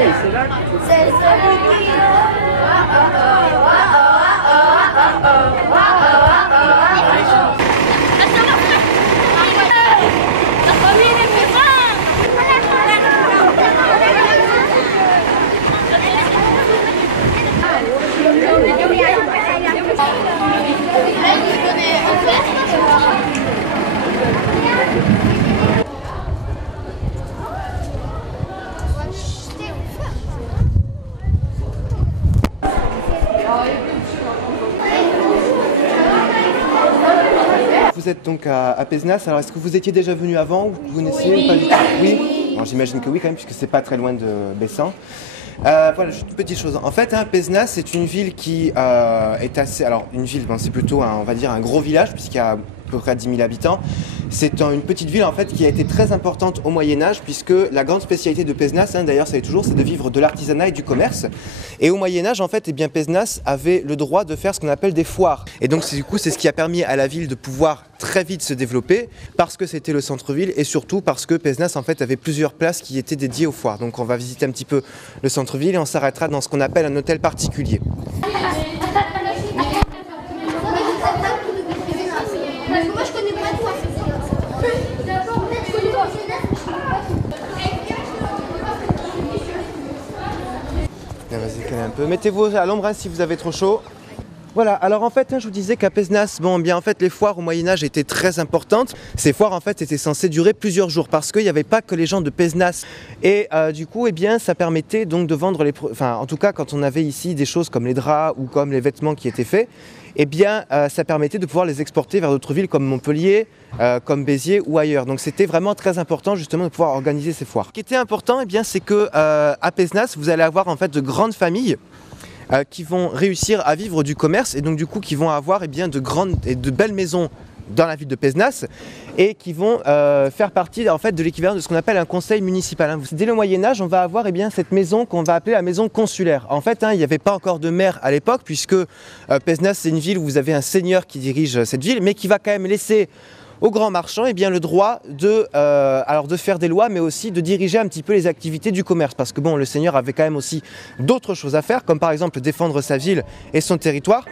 C'est celui qui... Vous êtes donc à Pézenas, alors est-ce que vous étiez déjà venu avant ou vous connaissiez? Oui. Pas du tout. Oui. Bon, j'imagine que oui quand même, puisque c'est pas très loin de Bessan. Voilà, juste une petite chose. En fait, Pézenas, c'est une ville qui est assez... Alors, une ville, bon, c'est plutôt, on va dire, un gros village, puisqu'il y a à peu près 10 000 habitants. C'est une petite ville, en fait, qui a été très importante au Moyen-Âge, puisque la grande spécialité de Pézenas, d'ailleurs, ça l'est toujours, c'est de vivre de l'artisanat et du commerce. Et au Moyen-Âge, en fait, eh bien, Pézenas avait le droit de faire ce qu'on appelle des foires. Et donc, du coup, c'est ce qui a permis à la ville de pouvoir très vite se développer, parce que c'était le centre-ville, et surtout parce que Pézenas, en fait, avait plusieurs places qui étaient dédiées aux foires. Donc, on va visiter un petit peu le centre-ville et on s'arrêtera dans ce qu'on appelle un hôtel particulier. Vas-y, calme un peu. Mettez-vous à l'ombre si vous avez trop chaud. Voilà, alors en fait, je vous disais qu'à Pézenas, bon, bien en fait, les foires au Moyen-Âge étaient très importantes. Ces foires, en fait, étaient censées durer plusieurs jours parce qu'il n'y avait pas que les gens de Pézenas. Et du coup, eh bien, ça permettait donc de vendre les... Enfin, en tout cas, quand on avait ici des choses comme les draps ou comme les vêtements qui étaient faits, eh bien, ça permettait de pouvoir les exporter vers d'autres villes comme Montpellier, comme Béziers ou ailleurs. Donc, c'était vraiment très important, justement, de pouvoir organiser ces foires. Ce qui était important, eh bien, c'est que à Pézenas, vous allez avoir en fait de grandes familles qui vont réussir à vivre du commerce et donc du coup qui vont avoir de grandes et de belles maisons dans la ville de Pézenas et qui vont faire partie en fait de l'équivalent de ce qu'on appelle un conseil municipal. Dès le Moyen-Âge, on va avoir cette maison qu'on va appeler la maison consulaire. En fait, il n'y avait pas encore de maire à l'époque puisque Pézenas c'est une ville où vous avez un seigneur qui dirige cette ville mais qui va quand même laisser aux grands marchands le droit de faire des lois mais aussi de diriger un petit peu les activités du commerce parce que bon, le seigneur avait quand même aussi d'autres choses à faire comme par exemple défendre sa ville et son territoire.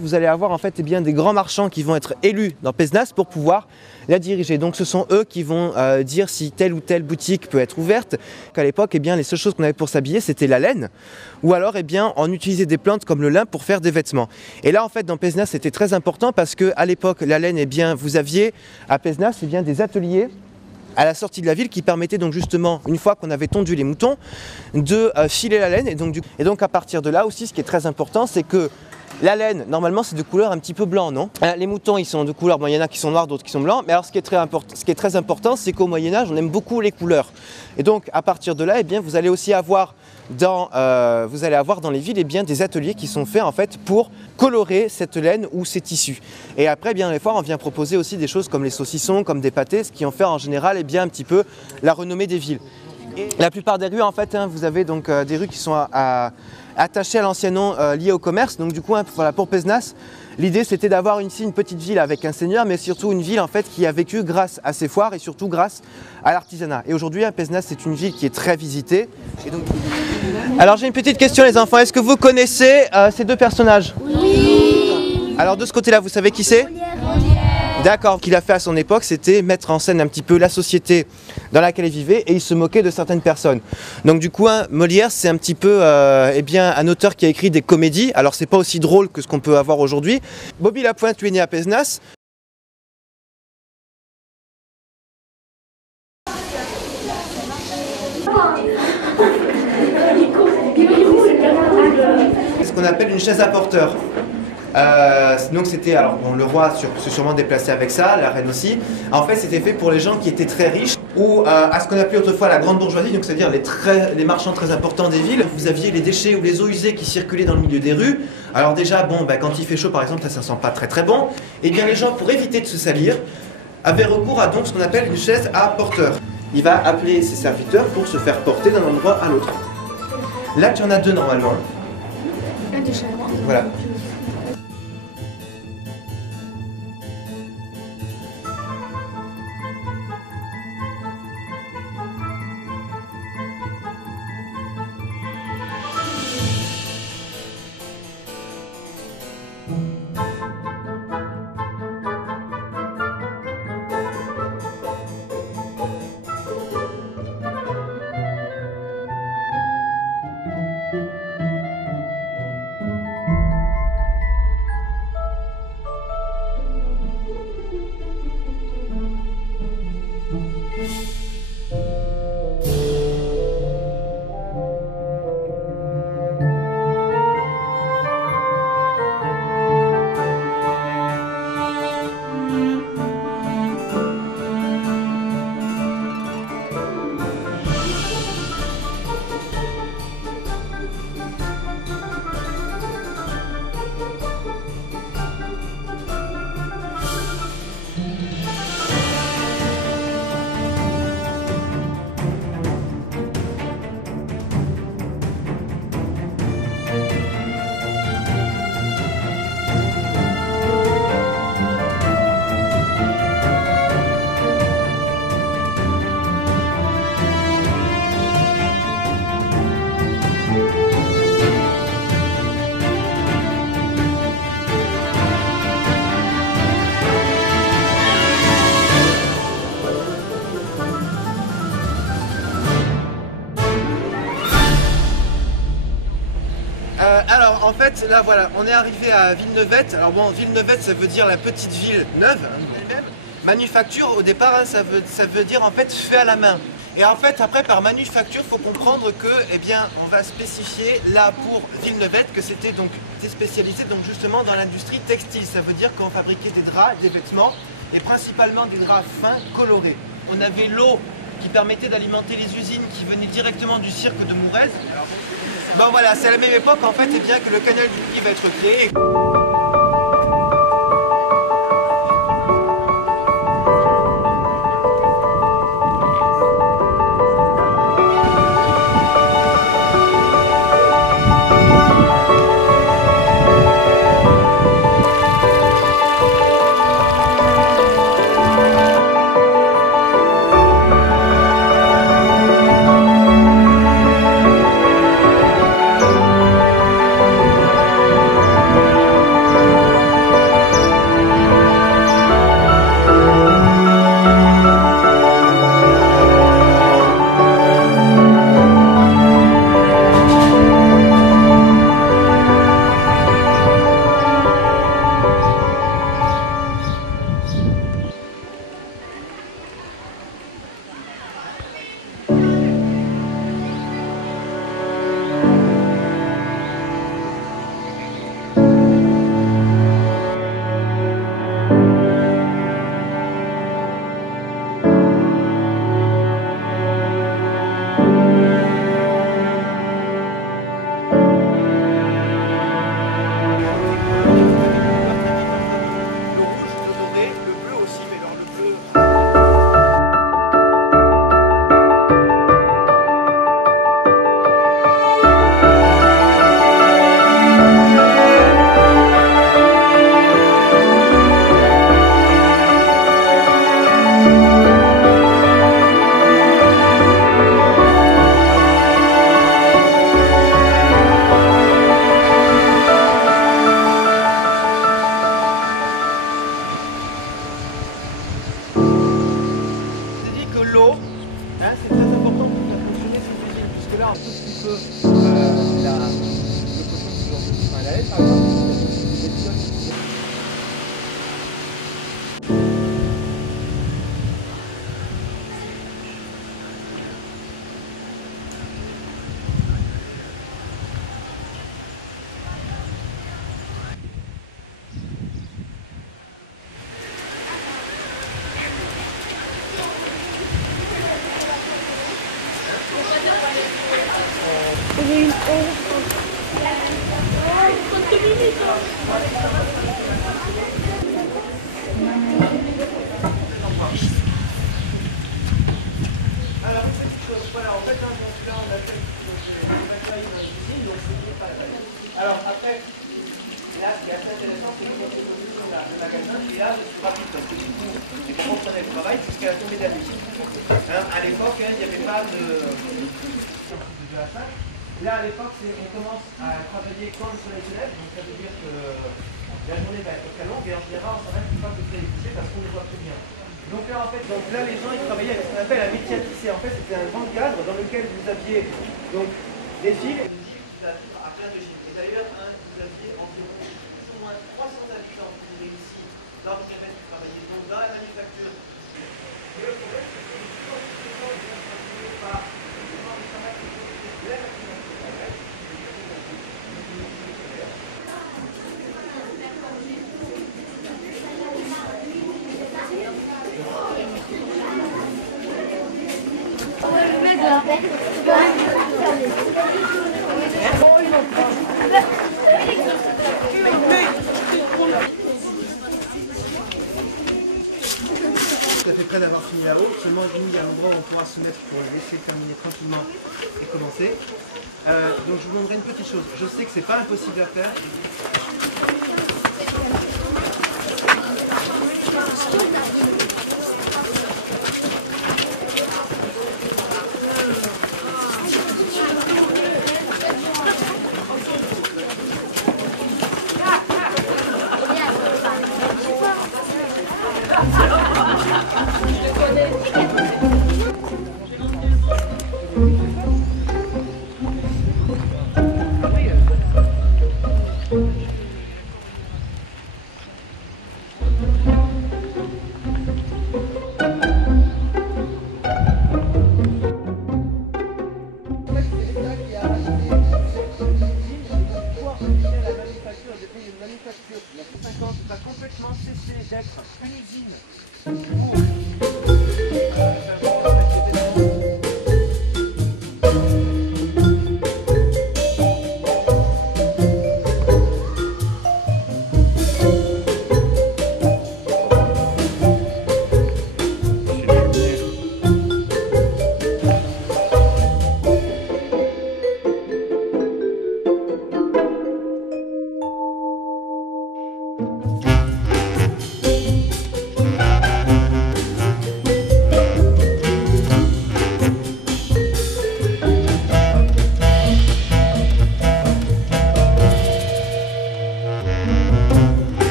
Vous allez avoir en fait des grands marchands qui vont être élus dans Pézenas pour pouvoir la diriger. Donc ce sont eux qui vont dire si telle ou telle boutique peut être ouverte. À l'époque, les seules choses qu'on avait pour s'habiller, c'était la laine ou alors on utilisait des plantes comme le lin pour faire des vêtements. Et là en fait dans Pézenas, c'était très important parce que à l'époque, la laine, vous aviez à Pézenas des ateliers à la sortie de la ville qui permettait donc justement, une fois qu'on avait tondu les moutons, de filer la laine. Et donc à partir de là aussi, ce qui est très important, c'est que la laine, normalement, c'est de couleur un petit peu blanc, non? Les moutons, ils sont de couleur, bon, il y en a qui sont noirs, d'autres qui sont blancs. Mais alors, ce qui est très important, c'est qu'au Moyen-Âge, on aime beaucoup les couleurs. Et donc, à partir de là, vous allez aussi avoir dans les villes des ateliers qui sont faits en fait pour colorer cette laine ou ces tissus. Et après, les foires, on vient proposer aussi des choses comme les saucissons, comme des pâtés, ce qui en fait en général un petit peu la renommée des villes. Et la plupart des rues, en fait, vous avez donc des rues qui sont attachées à l'ancien nom lié au commerce. Donc du coup, voilà, pour Pézenas, l'idée c'était d'avoir ici une petite ville avec un seigneur, mais surtout une ville en fait qui a vécu grâce à ces foires et surtout grâce à l'artisanat. Et aujourd'hui, Pézenas, c'est une ville qui est très visitée. Et donc... Alors j'ai une petite question les enfants, est-ce que vous connaissez ces deux personnages? Oui. Alors de ce côté-là, vous savez qui c'est? D'accord, ce qu'il a fait à son époque, c'était mettre en scène un petit peu la société dans laquelle il vivait et il se moquait de certaines personnes. Donc du coup, Molière, c'est un petit peu un auteur qui a écrit des comédies. Alors c'est pas aussi drôle que ce qu'on peut avoir aujourd'hui. Bobby Lapointe, lui, est né à Pézenas. C'est ce qu'on appelle une chaise à porteur. Donc c'était, le roi se sûrement déplacé avec ça, la reine aussi. En fait, c'était fait pour les gens qui étaient très riches ou à ce qu'on appelait autrefois la grande bourgeoisie, donc c'est-à-dire les marchands très importants des villes. Vous aviez les déchets ou les eaux usées qui circulaient dans le milieu des rues. Alors déjà, quand il fait chaud par exemple, ça sent pas très très bon. Et bien les gens, pour éviter de se salir, avaient recours à donc ce qu'on appelle une chaise à porteur. Il va appeler ses serviteurs pour se faire porter d'un endroit à l'autre. Là, tu en as deux normalement. Voilà. en fait, là voilà, on est arrivé à Villeneuve. Alors bon, Villeneuve, ça veut dire la petite ville neuve, elle-même. Manufacture, au départ, hein, ça veut dire en fait fait à la main. Et en fait, après, par manufacture, il faut comprendre que, eh bien, on va spécifier là pour Villeneuve que c'était donc spécialisé donc justement dans l'industrie textile. Ça veut dire qu'on fabriquait des draps, des vêtements, et principalement des draps fins, colorés. On avait l'eau qui permettait d'alimenter les usines qui venaient directement du cirque de Mourez. Bon voilà, c'est à la même époque en fait, eh bien, que le canal du Puy va être créé. C'est très important pour faire fonctionner cette usine, puisque là, un tout petit peu, le cochon qui aujourd'hui, enfin, la laine, par exemple, des bestioles. Alors, une petite chose, voilà, en fait, donc, là, on a fait les matériaux dans l'usine, donc c'est pas la peine. Alors, après, là, ce qui est assez intéressant, c'est que votre exposition de magasin, et là, je suis rapide, parce que du coup, les professionnels du travail jusqu'à la tombée de la nuit. À l'époque, il n'y avait pas de la salle. Là, à l'époque, on commence à travailler quand le soleil se lève, donc ça veut dire que la journée va être très longue, et en général, on s'arrête une fois que le soleil est couché, parce qu'on ne voit plus bien. Donc là, en fait, les gens ils travaillaient avec ce qu'on appelle un métier à tisser. En fait, c'était un grand cadre dans lequel vous aviez donc des fils. À plein de gîtes. Et d'ailleurs, vous aviez environ plus ou moins 300 habitants qui vivaient ici, dans le périmètre qui travaillaient donc dans la manufacture. Et le problème, c'est que les gens continuaient par tout à fait près d'avoir fini là-haut, seulement nous il y a un endroit où on pourra se mettre pour laisser terminer tranquillement et commencer. Donc je vous demanderai une petite chose, je sais que c'est pas impossible à faire.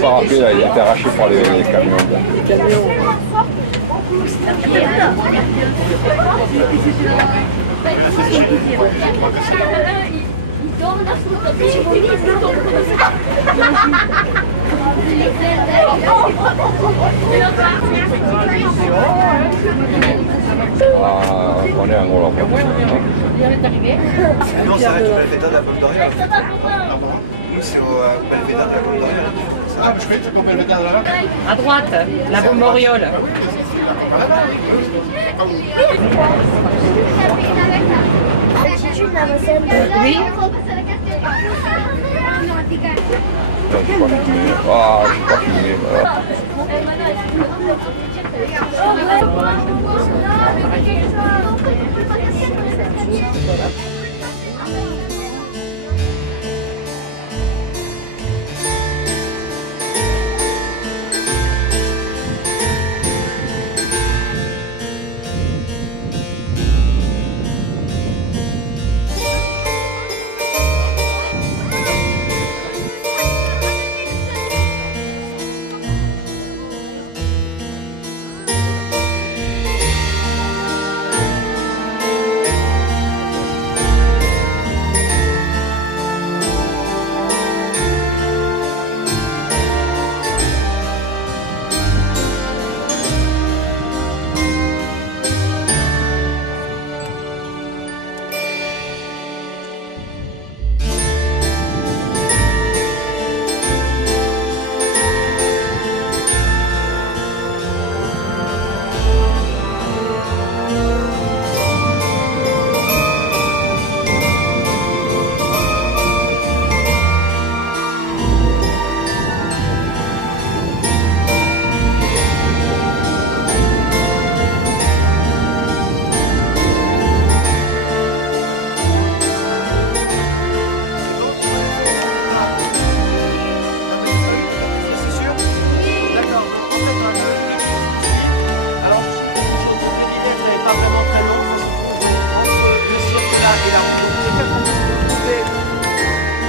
Pas rappelé, là, il a été arraché par les camions. Les camions. On est à Angola. Non, c'est vrai, tu m'as fait de la pomme d'Orient. Nous, c'est au Belvédère de la pomme d'Orient. Ah, je fais comme Belvédère là. À droite, la bombe Moriole. Oui. Ah, je suis pas filmé. Voilà.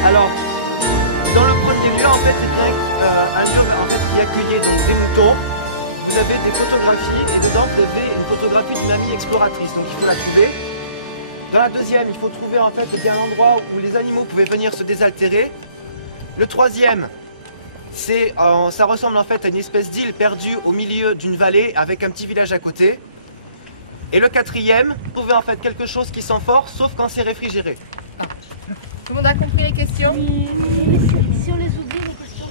Alors, dans le premier lieu, en fait, c'est un lieu qui accueillait donc des moutons. Vous avez des photographies et dedans vous avez une photographie d'une amie exploratrice, donc il faut la trouver. Dans la deuxième, il faut trouver en fait un endroit où les animaux pouvaient venir se désaltérer. Le troisième, ça ressemble en fait à une espèce d'île perdue au milieu d'une vallée avec un petit village à côté. Et le quatrième, trouver en fait quelque chose qui sent fort, sauf quand c'est réfrigéré. Tout le monde a compris les questions? Si on les oublie, les questions.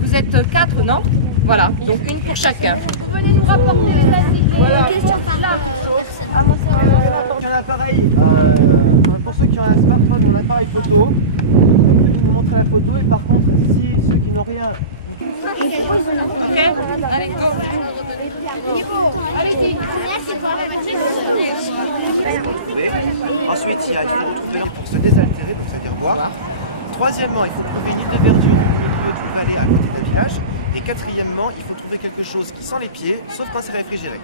Vous êtes 4, non? Voilà, donc une pour chacun. Vous venez nous rapporter les questions là. Il y a un appareil, pour ceux qui ont un smartphone, un appareil photo. Je vais vous montrer la photo et par contre ici, ceux qui n'ont rien, Ensuite, il faut retrouver l'heure pour se désaltérer, donc c'est-à-dire boire. Troisièmement, il faut trouver une île de verdure au milieu d'une vallée à côté d'un village. Et quatrièmement, il faut trouver quelque chose qui sent les pieds, sauf quand c'est réfrigéré.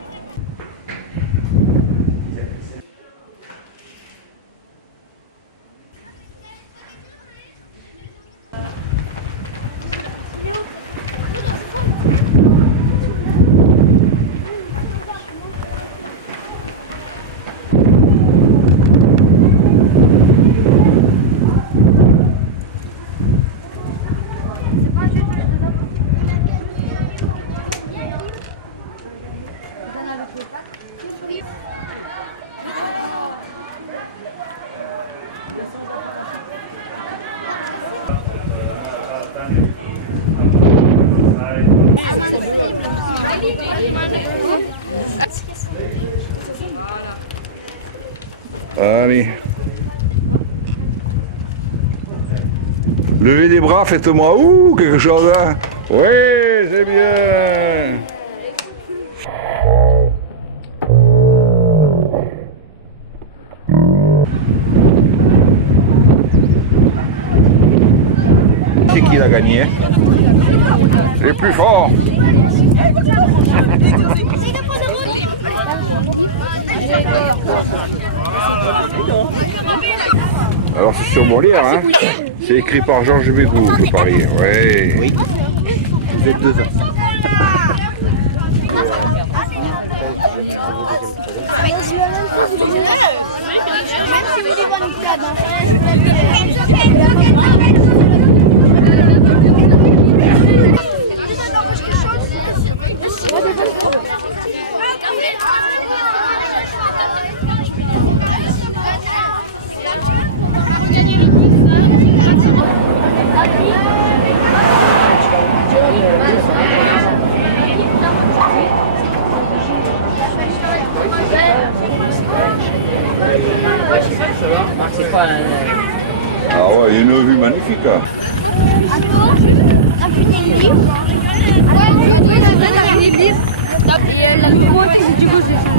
Allez. Levez les bras, faites-moi ouh quelque chose. Hein. Oui, c'est bien. C'est qui l'a gagné? Les plus forts. Alors c'est sur Molière, hein? C'est écrit par Georges Bégou, je parie. Ouais. Oui. Vous êtes deux heures. Ah ouais, il y a une vue magnifique. Hein. Ouais,